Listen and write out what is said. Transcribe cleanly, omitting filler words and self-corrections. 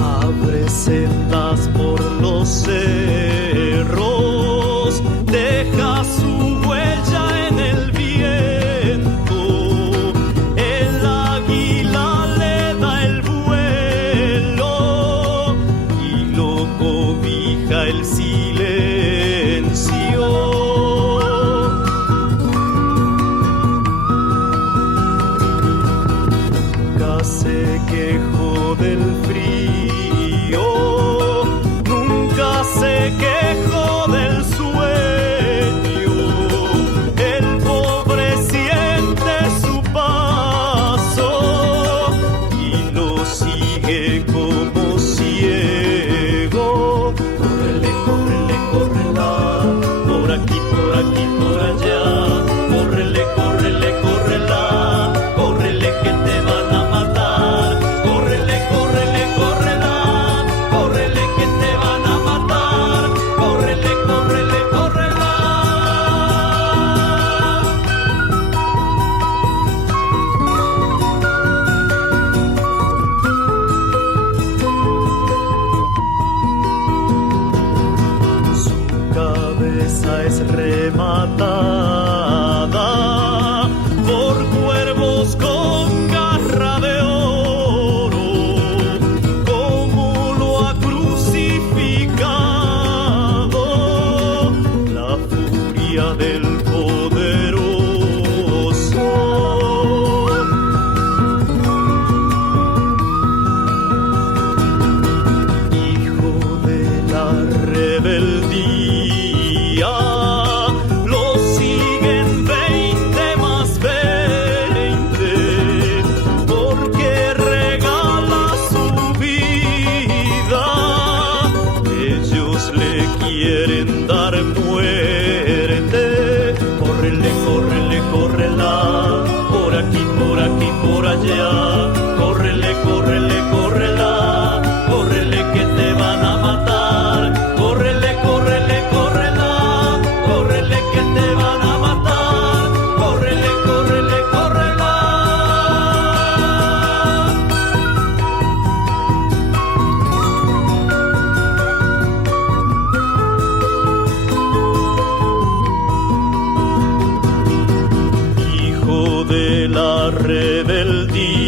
Abre sendas por los cerros, deja su huella en el viento. El águila le da el vuelo y lo cobija el silencio. Nunca se quejó del frío, nunca se quejó del sueño. El pobre siente su paso y lo sigue como ciego. Córrele, córrele, córrela, por aquí, por aquí, por allá. Córrele, córrele, córrela, córrele que te van a matar. Córrele, córrele, córrela, córrele que te van a matar. Córrele, córrele, córrela. Su cabeza es rematada por cuervos con garra de oro. Como lo ha crucificado la furia del poderoso. Hijo de la rebeldía, lo siguen 20 más 20, porque regala su vida. Ellos le quieren dar muerte. Córrele, córrele, córrela, por aquí, por allá. Córrele, córrele, córrela, córrele que te van a matar. Córrele, córrele, córrela, córrele que te van a matar. Córrele, córrele, córrela. Hijo de la rebeldía,